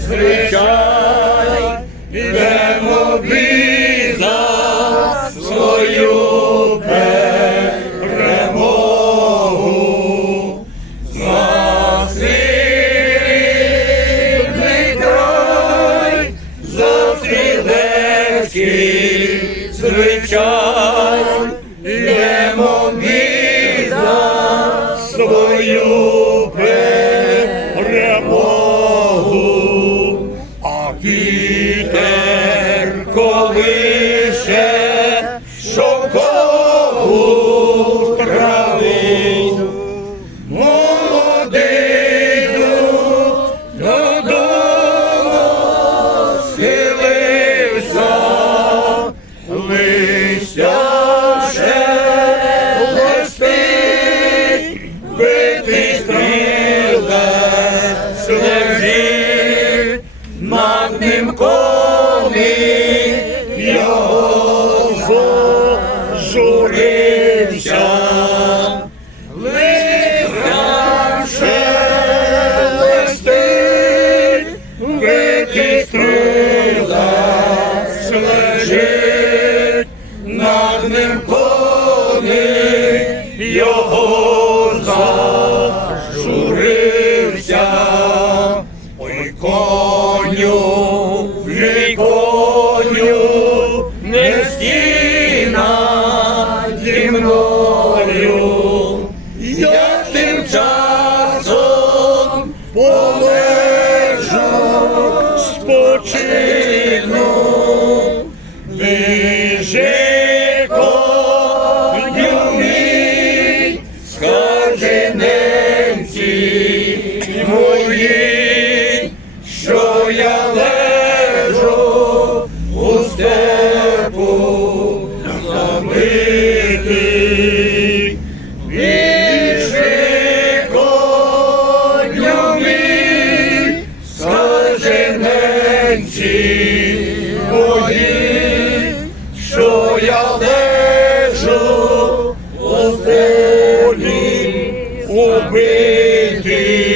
звичай, йдемо за свою перемогу. За стрілецький вітер колише кони його зажурився. Ой, коню, ой, коню, не стій наді мною, я тим часом полежу, спочину, мої, що я лежу у полі убитий.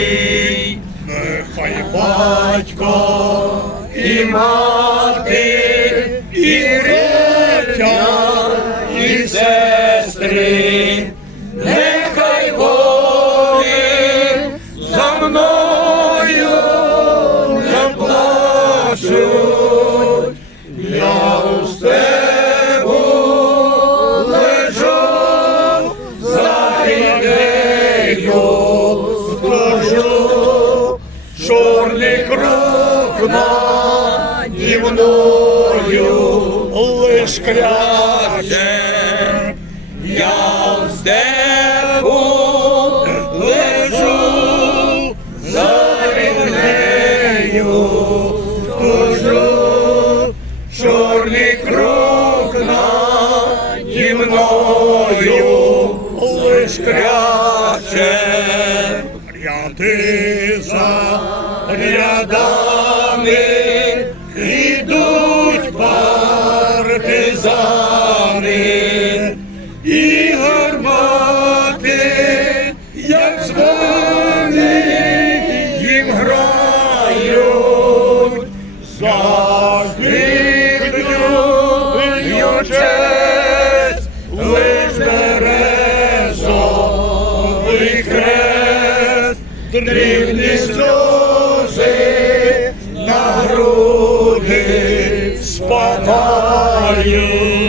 Нехай батько і мати, і браття, і сестри, плачуть. Я у степу лежу, за ідею скажу, чорний круг наді мною лиш кряче. Я в степу Ряди за рядами ідуть партизани. І дрібні сльози на груди спадають.